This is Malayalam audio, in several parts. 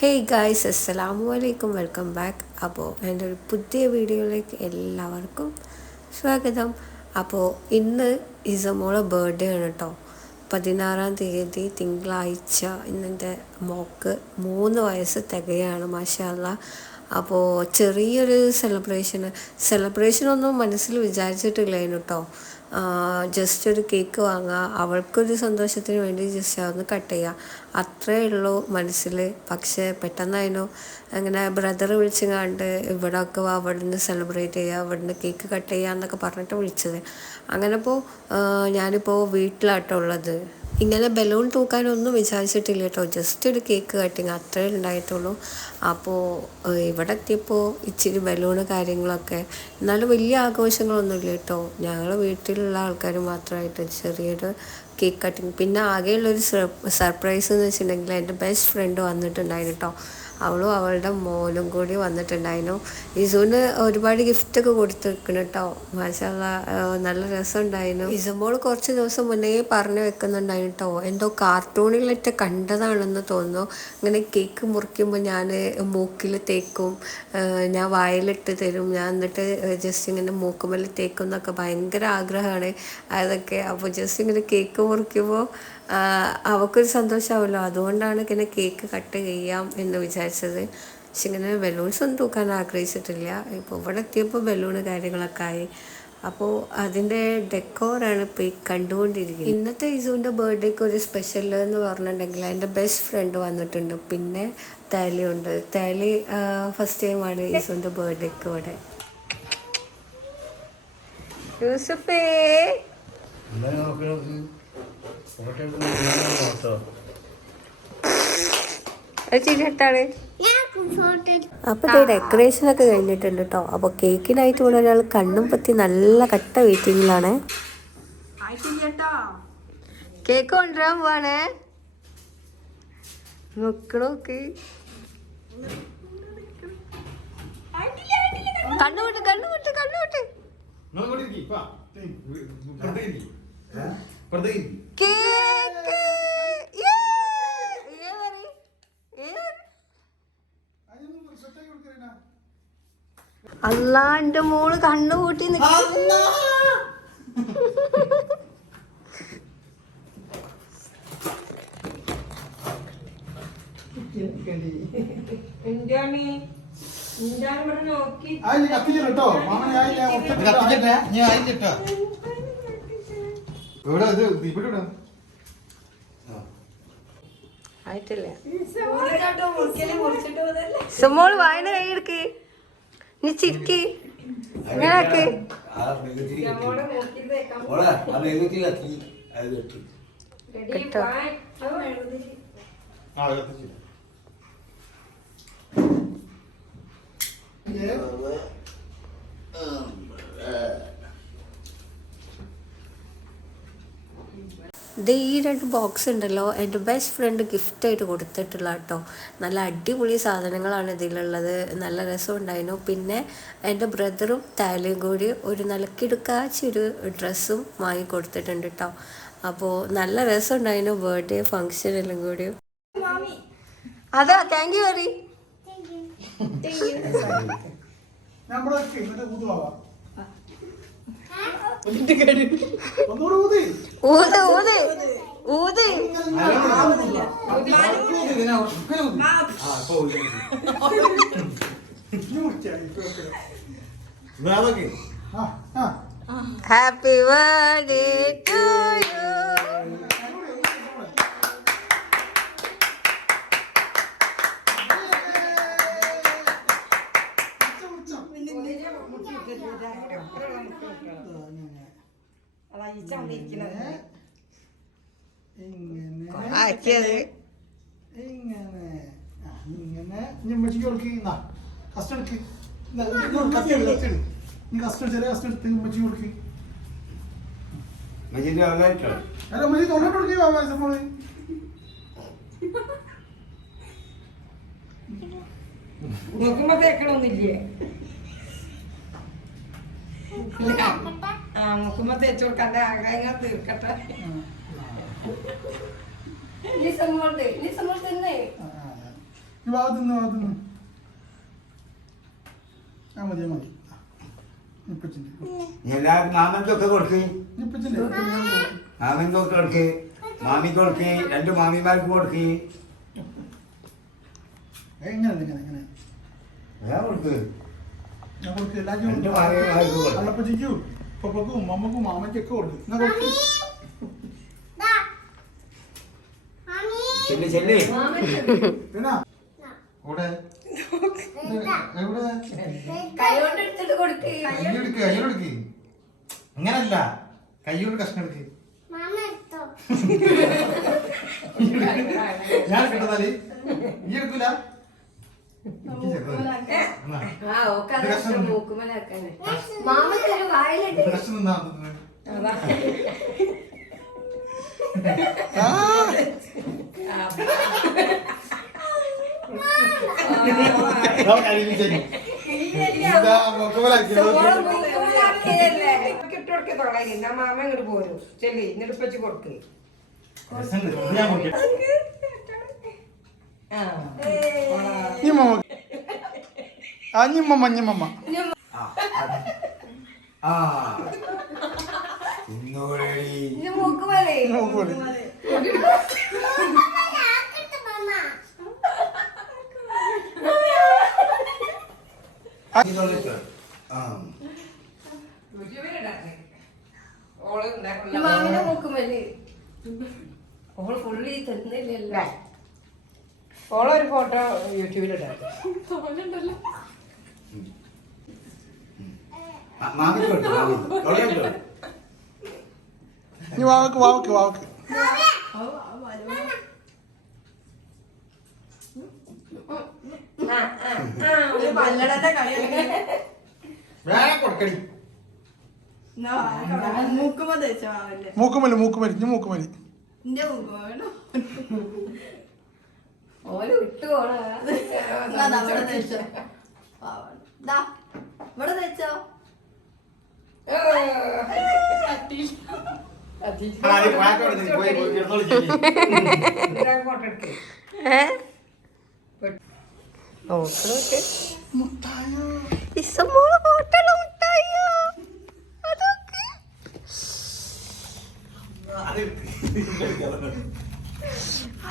ഹേയ് ഗായ്സ്, അസ്സലാമു അലൈക്കും, വെൽക്കം ബാക്ക്. അപ്പോൾ എൻ്റെ ഒരു പുതിയ വീഡിയോയിലേക്ക് എല്ലാവർക്കും സ്വാഗതം. അപ്പോൾ ഇന്ന് ഇസമോളെ ബർത്ത്ഡേ ആണ് കേട്ടോ. 16-ാം തീയതി തിങ്കളാഴ്ച. ഇന്നെൻ്റെ മോൾക്ക് 3 വയസ്സ് തികയാണ്, മാഷാ അല്ലാഹ്. അപ്പോൾ ചെറിയൊരു സെലിബ്രേഷനൊന്നും മനസ്സിൽ വിചാരിച്ചിട്ടില്ലായിരുന്നു കേട്ടോ. ജസ്റ്റ് ഒരു കേക്ക് വാങ്ങുക, അവൾക്കൊരു സന്തോഷത്തിന് വേണ്ടി ജസ്റ്റ് അതൊന്ന് കട്ട് ചെയ്യുക, അത്രയേ ഉള്ളൂ മനസ്സിൽ. പക്ഷേ പെട്ടെന്നായിരുന്നു അങ്ങനെ ബ്രദർ വിളിച്ചങ്ങാണ്ട് ഇവിടെ ഒക്കെ അവിടെ നിന്ന് സെലിബ്രേറ്റ് ചെയ്യുക, അവിടെ നിന്ന് കേക്ക് കട്ട് ചെയ്യുക എന്നൊക്കെ പറഞ്ഞിട്ട് വിളിച്ചത്. അങ്ങനെ ഇപ്പോൾ ഞാനിപ്പോൾ വീട്ടിലാട്ടോ ഉള്ളത്. ഇങ്ങനെ ബലൂൺ തൂക്കാനൊന്നും വിചാരിച്ചിട്ടില്ല കേട്ടോ, ജസ്റ്റ് ഒരു കേക്ക് കട്ടിങ് അത്രേ ഉണ്ടായിട്ടുള്ളൂ. അപ്പോൾ ഇവിടെ എത്തിയപ്പോൾ ഇച്ചിരി ബലൂണ് കാര്യങ്ങളൊക്കെ, എന്നാലും വലിയ ആഘോഷങ്ങളൊന്നുമില്ല കേട്ടോ. ഞങ്ങൾ വീട്ടിലുള്ള ആൾക്കാർ മാത്രമായിട്ട് ചെറിയൊരു കേക്ക് കട്ടിങ്. പിന്നെ ആകെയുള്ളൊരു സർപ്രൈസ് എന്ന് വെച്ചിട്ടുണ്ടെങ്കിൽ എൻ്റെ ബെസ്റ്റ് ഫ്രണ്ട് വന്നിട്ടുണ്ടായിരുന്നു കേട്ടോ. അവളും അവളുടെ മോനും കൂടി വന്നിട്ടുണ്ടായിരുന്നു. ഇസുവിന് ഒരുപാട് ഗിഫ്റ്റൊക്കെ കൊടുത്തിരിക്കണം കേട്ടോ, മാഷാ അല്ലാഹ്. നല്ല രസമുണ്ടായിരുന്നു. ഇസുമോൾ കുറച്ച് ദിവസം മുന്നേ പറഞ്ഞു വെക്കുന്നുണ്ടായിരുന്നു കേട്ടോ, എന്തോ കാർട്ടൂണിലൊക്കെ കണ്ടതാണെന്ന് തോന്നുന്നു. ഇങ്ങനെ കേക്ക് മുറിക്കുമ്പോൾ ഞാൻ മൂക്കിൽ തേക്കും, ഞാൻ വായിലിട്ട് തരും, ഞാൻ എന്നിട്ട് ജസ്റ്റ് ഇങ്ങനെ മൂക്കുമേൽ തേക്കും എന്നൊക്കെ ഭയങ്കര ആഗ്രഹമാണ് അതൊക്കെ. അപ്പോൾ ജസ്റ്റ് ഇങ്ങനെ കേക്ക് മുറിക്കുമ്പോൾ അവൾക്കൊരു സന്തോഷമാവുമല്ലോ, അതുകൊണ്ടാണ് ഇങ്ങനെ കേക്ക് കട്ട് ചെയ്യാം എന്ന് വിചാരിച്ചത്. പക്ഷെ ഇങ്ങനെ ബലൂൺസ് ഒന്നും തൂക്കാൻ ആഗ്രഹിച്ചിട്ടില്ല. ഇപ്പോൾ ഇവിടെ എത്തിയപ്പോൾ ബലൂണ് കാര്യങ്ങളൊക്കെ ആയി. അപ്പോൾ അതിൻ്റെ ഡെക്കോറാണ് ഇപ്പോൾ ഈ കണ്ടുകൊണ്ടിരിക്കുന്നത്. ഇന്നത്തെ ഇസുവിൻ്റെ ബർത്ത്ഡേക്ക് ഒരു സ്പെഷ്യൽ എന്ന് പറഞ്ഞിട്ടുണ്ടെങ്കിൽ എൻ്റെ ബെസ്റ്റ് ഫ്രണ്ട് വന്നിട്ടുണ്ട്, പിന്നെ താലിയുണ്ട്. താലി ഫസ്റ്റ് ടൈമാണ് ഇസുവിൻ്റെ ബർത്ത്ഡേക്ക് ഇവിടെ. യൂസഫേ അപ്പൊ ഡെക്കറേഷൻ ഒക്കെ കഴിഞ്ഞിട്ടുണ്ട് കേട്ടോ. അപ്പൊ കേക്കിനായിട്ട് ഇവിടെ ഒരാൾ കണ്ണും പറ്റി നല്ല കട്ട വെയിറ്റിംഗിലാണ്. കേക്ക് കൊണ്ടുവരാൻ പോവാണേ, നോക്കണോക്ക്. കണ്ണുവിട്ട് കണ്ണുവിട്ട് കണ്ണുവിട്ട് അല്ലാ, എന്റെ മോള് കണ്ണുകൂട്ടി നിൽക്കുന്നു. ആയിട്ടില്ല. സുമോള് വായന കൈയെടുക്ക്, നീ ചിരിക്ക്, ഇങ്ങനാക്ക്. കേട്ടോ ഇത് ഈ 2 ബോക്സ് ഉണ്ടല്ലോ, എൻ്റെ ബെസ്റ്റ് ഫ്രണ്ട് ഗിഫ്റ്റായിട്ട് കൊടുത്തിട്ടുള്ള കേട്ടോ. നല്ല അടിപൊളി സാധനങ്ങളാണ് ഇതിലുള്ളത്, നല്ല രസമുണ്ടായിരുന്നു. പിന്നെ എൻ്റെ ബ്രദറും താലിയും കൂടി ഒരു നല്ല കിടുക്കാച്ചൊരു ഡ്രസ്സും വാങ്ങി കൊടുത്തിട്ടുണ്ട് കേട്ടോ. അപ്പോൾ നല്ല രസമുണ്ടായിരുന്നു ബർത്ത്ഡേ ഫങ്ഷനെല്ലാം കൂടി. അതാ താങ്ക് യു അറി. ഊത് ഊത് ഊത്. Happy birthday to you. തേക്കണൊന്നില്ലേ? മുക്കുമ്പോ തേച്ചു കൊടുക്കാന്റെ ആഗ്രഹങ്ങൾ തീർക്കട്ടെ. വാതിന്ന് ആ മതി മതി എല്ലാവരും മാമൻകൊക്കെ കൊടുക്ക്, മാമൻകൊക്കെ കൊടുക്ക്, മാമിക്ക് കൊടുക്ക്, 2 മാമിമാർക്ക് കൊടുക്ക്. എങ്ങനെ എങ്ങനെ എങ്ങനെ ഞാൻ കൊടുക്ക്. ഞാൻ കൊടുക്ക് രണ്ട് മാമിമാർക്ക് കൊടുക്ക്. അള്ളപ്പച്ചിക്കും പപ്പക്കും മമ്മക്കും മാമയ്ക്കൊക്കെ കൊടുക്ക്. എന്നാ കൊടുക്ക്. ചെല്ല് ചെല്ല്. പിന്നെ ഇവിടെ എവിടെ കൈകൊണ്ടെടുത്തിട്ട് കൊടുക്ക്. കയ്യോടെടുക്ക് അങ്ങനല്ല കയ്യോട് കഷ്ണം എടുക്ക് ഞാൻ കിട്ടുന്നാല് ഈ എടുക്കൂല ആ ഓക്കെ മൂക്കുമലാക്കാനെ മാമക്കൊരു വായിലുണ്ട്. കഷ്ണം നിന്നാ അതാ മാമ ഇങ്ങോട്ട് പോരും ചെല്ലി എന്നിട്ട് വെച്ച് കൊടുക്ക്. അഞ്ഞിമ്മ ആ ഇന്നോളേടി മൂക്കുമലേ മാമിനെ മൂക്കുമല്ലേ ഓള് ഫുള്ളി തന്നില്ലല്ലോ. ഓളൊരു ഫോട്ടോ യൂട്യൂബിലിടാം. മാമിക്ക് കൊടുക്ക്, മാമിക്ക് കൊടുക്ക്. നീ വാവക്ക് പല്ലടത്തെ കളിയൊക്കെ വേഗം കൊടുക്കടി മൂക്കുമ തേച്ച മാവല്ലേ മൂക്കുമലി ഇനി മൂക്കുമലി എന്റെ മൂക്കുമ വേണോ ഓല് വിട്ടു പോണ ഇവിടെ തേച്ചോ ഇവിടെ തേച്ചോ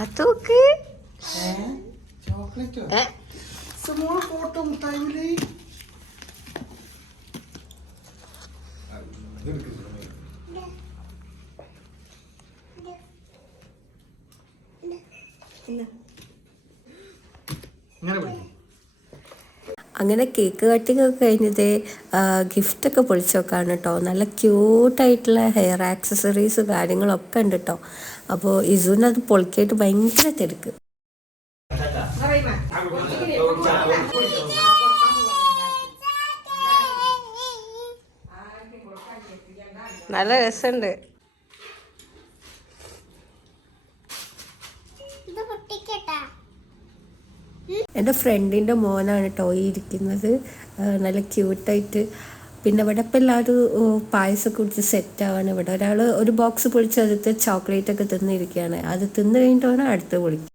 അതൊക്കെ ചോക്ലേറ്റ് ഫോട്ടോ മുട്ടായില്ലേ അങ്ങനെ കേക്ക് കട്ടിങ് ഒക്കെ കഴിഞ്ഞത് ഗിഫ്റ്റൊക്കെ പൊളിച്ചോക്കാണ് കേട്ടോ. നല്ല ക്യൂട്ടായിട്ടുള്ള ഹെയർ ആക്സസറീസ് കാര്യങ്ങളൊക്കെ ഉണ്ട് കേട്ടോ. അപ്പോൾ ഇസുവിനത് പൊളിക്കായിട്ട് ഭയങ്കര തിരക്ക്. നല്ല രസമുണ്ട്. എൻ്റെ ഫ്രണ്ടിൻ്റെ മോനാണ് കേട്ടോ ഈ ഇരിക്കുന്നത്. നല്ല ക്യൂട്ടായിട്ട്. പിന്നെ ഇവിടെ ഇപ്പം എല്ലാവരും പായസമൊക്കെ കുടിച്ച് സെറ്റാവാണ്. ഇവിടെ ഒരാൾ ഒരു ബോക്സ് പൊളിച്ചെടുത്ത് ചോക്ലേറ്റ് ഒക്കെ തിന്നിരിക്കുകയാണ്. അത് തിന്നു കഴിഞ്ഞിട്ടാണ് അടുത്ത് പൊളിക്കുക.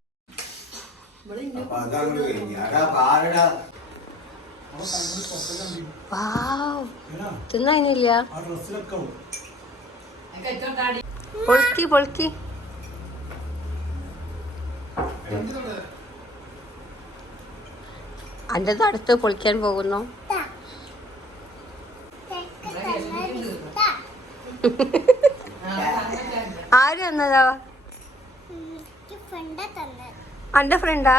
തിന്നില്ല പൊളിക്കി പൊളിക്കി. അൻ്റെ അടുത്ത് പൊളിക്കാൻ പോകുന്നു. ആര് തന്നതാ? അന്റെ ഫ്രണ്ടാ?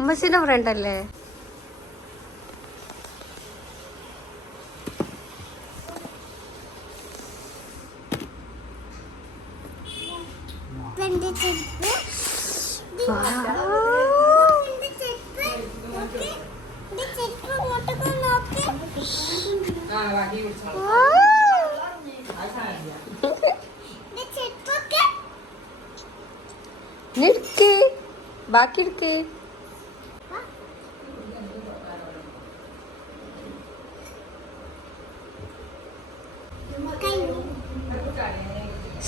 ഉമ്മച്ചിന്റെ ഫ്രണ്ടല്ലേ? എടുക്ക് ബാക്കി എടുക്ക്.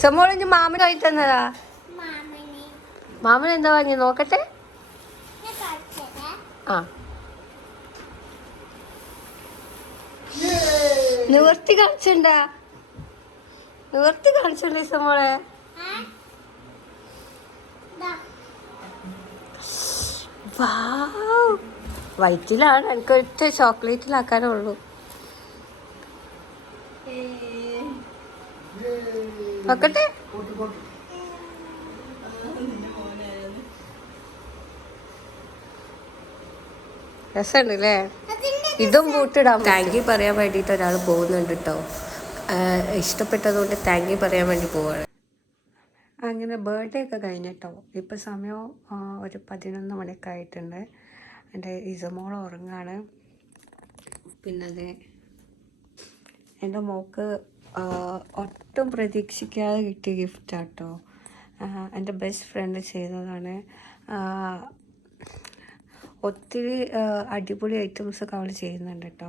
സമോളിഞ്ഞ് മാമന് വാങ്ങി തന്നതാ. മാമൻ എന്താ വാങ്ങി നോക്കട്ടെ. ആ നിവർത്തി കാണിച്ചണ്ട മോളെ. വൈറ്റിലാണ് എനിക്ക് ഒറ്റ ചോക്ലേറ്റിലാക്കാനുള്ളൂ. നോക്കട്ടെ. രസമുണ്ടല്ലേ? ഇതും പൂട്ടിടാം. താങ്ക് യു പറയാൻ വേണ്ടിയിട്ട് ഒരാൾ പോകുന്നുണ്ട് കേട്ടോ. ഇഷ്ടപ്പെട്ടതുകൊണ്ട് താങ്ക് യു പറയാൻ വേണ്ടി പോവാണ്. അങ്ങനെ ബർത്ത്ഡേ ഒക്കെ കഴിഞ്ഞിട്ടോ. ഇപ്പം സമയം ഒരു 11 മണിയൊക്കെ ആയിട്ടുണ്ട്. എൻ്റെ ഇസമോൾ ഉറങ്ങാണ്. പിന്നത് എൻ്റെ മോൾക്ക് ഒട്ടും പ്രതീക്ഷിക്കാതെ കിട്ടിയ ഗിഫ്റ്റാട്ടോ. എൻ്റെ ബെസ്റ്റ് ഫ്രണ്ട് ചെയ്തതാണ്. ഒത്തിരി അടിപൊളി ഐറ്റംസൊക്കെ അവൾ ചെയ്യുന്നുണ്ട് കേട്ടോ.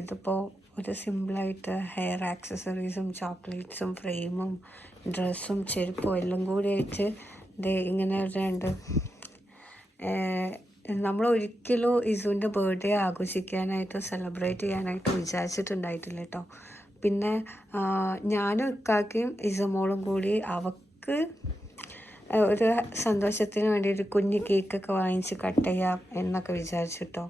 ഇതിപ്പോൾ ഒരു സിമ്പിളായിട്ട് ഹെയർ ആക്സസറീസും ചോക്ലേറ്റ്സും ഫ്രെയിമും ഡ്രസ്സും ചെരുപ്പും എല്ലാം കൂടി ആയിട്ട് ഇങ്ങനെ രണ്ട് നമ്മൾ ഒരിക്കലും ഇസുവിൻ്റെ ബർത്ത്ഡേ ആഘോഷിക്കാനായിട്ട് സെലിബ്രേറ്റ് ചെയ്യാനായിട്ട് വിചാരിച്ചിട്ടുണ്ടായിട്ടില്ല കേട്ടോ. പിന്നെ ഞാനും ഇക്കാക്കയും ഇസമോളും കൂടി അവൾക്ക് ഒരു സന്തോഷത്തിന് വേണ്ടി ഒരു കുഞ്ഞ് കേക്കൊക്കെ വാങ്ങിച്ച് കട്ട് ചെയ്യാം എന്നൊക്കെ വിചാരിച്ചിട്ടോ.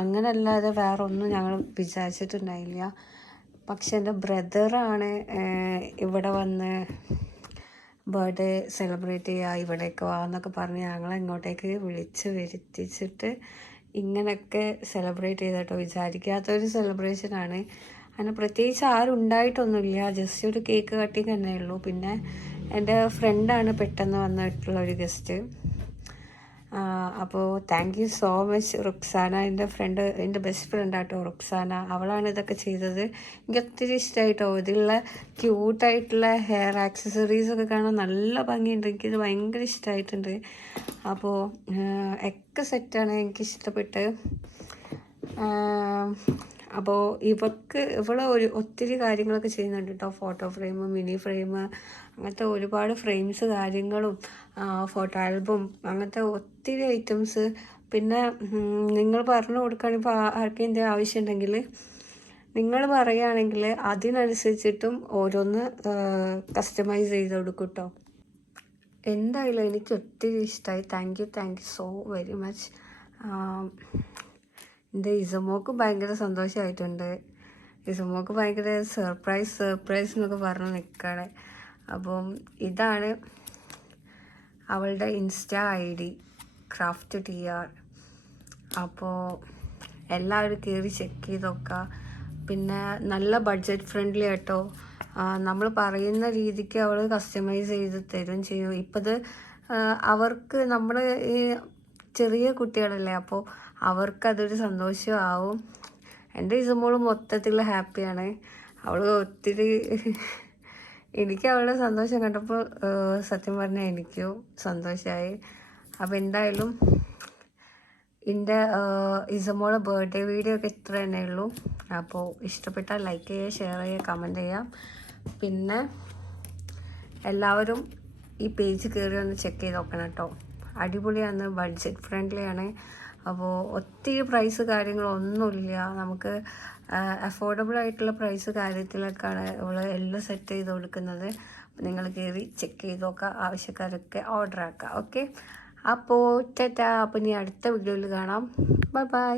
അങ്ങനല്ലാതെ വേറെ ഒന്നും ഞങ്ങൾ വിചാരിച്ചിട്ടുണ്ടായില്ല. പക്ഷെ എൻ്റെ ബ്രദറാണ് ഇവിടെ വന്ന് ബർത്ത്ഡേ സെലിബ്രേറ്റ് ചെയ്യുക, ഇവിടേക്ക് വാ എന്നൊക്കെ പറഞ്ഞ് ഞങ്ങളെ ഇങ്ങോട്ടേക്ക് വിളിച്ച് വരുത്തിച്ചിട്ട് ഇങ്ങനെയൊക്കെ സെലിബ്രേറ്റ് ചെയ്തിട്ടോ. വിചാരിക്കാത്തൊരു സെലിബ്രേഷനാണ്. അങ്ങനെ പ്രത്യേകിച്ച് ആരും ഉണ്ടായിട്ടൊന്നുമില്ല. ജസ്റ്റ് ഒരു കേക്ക് കട്ടിങ് തന്നെ ഉള്ളൂ. പിന്നെ എൻ്റെ ഫ്രണ്ടാണ് പെട്ടെന്ന് വന്നിട്ടുള്ള ഒരു ഗസ്റ്റ്. അപ്പോൾ thank you so much Ruksana, എൻ്റെ ബെസ്റ്റ് ഫ്രണ്ടാട്ടോ റുക്സാന. അവളാണ് ഇതൊക്കെ ചെയ്തത്. എനിക്ക് ഒത്തിരി ഇഷ്ടമായിട്ടോ. ഇതിലുള്ള ക്യൂട്ടായിട്ടുള്ള ഹെയർ ആക്സസറീസൊക്കെ കാണാൻ നല്ല ഭംഗിയുണ്ട്. എനിക്കിത് ഭയങ്കര ഇഷ്ടമായിട്ടുണ്ട്. അപ്പോൾ ഒക്കെ സെറ്റാണ്, എനിക്കിഷ്ടപ്പെട്ട്. അപ്പോൾ ഇവള് ഒത്തിരി കാര്യങ്ങളൊക്കെ ചെയ്യുന്നുണ്ട് കേട്ടോ. ഫോട്ടോ ഫ്രെയിം, മിനി ഫ്രെയിം, അങ്ങനത്തെ ഒരുപാട് ഫ്രെയിംസ് കാര്യങ്ങളും ഫോട്ടോ ആൽബം, അങ്ങനത്തെ ഒത്തിരി ഐറ്റംസ്. പിന്നെ നിങ്ങൾ പറഞ്ഞു കൊടുക്കുകയാണെങ്കിൽ ഇപ്പോൾ ആർക്കെങ്കിലും ആവശ്യമുണ്ടെങ്കിൽ നിങ്ങൾ പറയുകയാണെങ്കിൽ അതിനനുസരിച്ചിട്ടും ഓരോന്ന് കസ്റ്റമൈസ് ചെയ്ത് കൊടുക്കും കേട്ടോ. എന്തായാലും എനിക്ക് ഒത്തിരി ഇഷ്ടമായി. Thank you so very much. എൻ്റെ ഇസമോക്ക് ഭയങ്കര സന്തോഷമായിട്ടുണ്ട്. ഇസമോക്ക് ഭയങ്കര സർപ്രൈസ് എന്നൊക്കെ പറഞ്ഞ് നിൽക്കുകയാണ്. അപ്പം ഇതാണ് അവളുടെ ഇൻസ്റ്റാ ID CraftTR. അപ്പോൾ എല്ലാവരും കയറി ചെക്ക് ചെയ്ത് നോക്കുക. പിന്നെ നല്ല ബഡ്ജറ്റ് ഫ്രണ്ട്ലി ആട്ടോ. നമ്മൾ പറയുന്ന രീതിക്ക് അവൾ കസ്റ്റമൈസ് ചെയ്ത് തരും ചെയ്യും. ഇപ്പത് അവർക്ക് നമ്മൾ ഈ ചെറിയ കുട്ടികളല്ലേ, അപ്പോൾ അവർക്കതൊരു സന്തോഷമാവും. എൻ്റെ ഇസമോൾ മൊത്തത്തിൽ ഹാപ്പിയാണ്. അവൾ ഒത്തിരി എനിക്ക് അവളുടെ സന്തോഷം കണ്ടപ്പോൾ സത്യം പറഞ്ഞാൽ എനിക്കും സന്തോഷമായി. അപ്പോൾ എന്തായാലും എൻ്റെ ഇസമോളെ ബർത്ത്ഡേ വീഡിയോ ഒക്കെ ഇത്ര തന്നെ ഉള്ളൂ. അപ്പോൾ ഇഷ്ടപ്പെട്ടാൽ ലൈക്ക് ചെയ്യുക, ഷെയർ ചെയ്യുക, കമൻറ്റ് ചെയ്യാം. പിന്നെ എല്ലാവരും ഈ പേജ് കയറി ഒന്ന് ചെക്ക് ചെയ്ത് നോക്കണം കേട്ടോ. അടിപൊളിയാണ്, ബഡ്ജറ്റ് ഫ്രണ്ട്ലി ആണ്. അപ്പോൾ ഒത്തിരി പ്രൈസ് കാര്യങ്ങളൊന്നുമില്ല. നമുക്ക് അഫോർഡബിൾ ആയിട്ടുള്ള പ്രൈസ് കാര്യത്തിലൊക്കെയാണ് ഇവൾ എല്ലാം സെറ്റ് ചെയ്ത് കൊടുക്കുന്നത്. നിങ്ങൾ കയറി ചെക്ക് ചെയ്ത് നോക്കുക, ആവശ്യക്കാരൊക്കെ ഓർഡർ ആക്കുക. ഓക്കെ, അപ്പോൾ ടാറ്റാ. അപ്പോൾ ഇനി അടുത്ത വീഡിയോയിൽ കാണാം. ബൈ.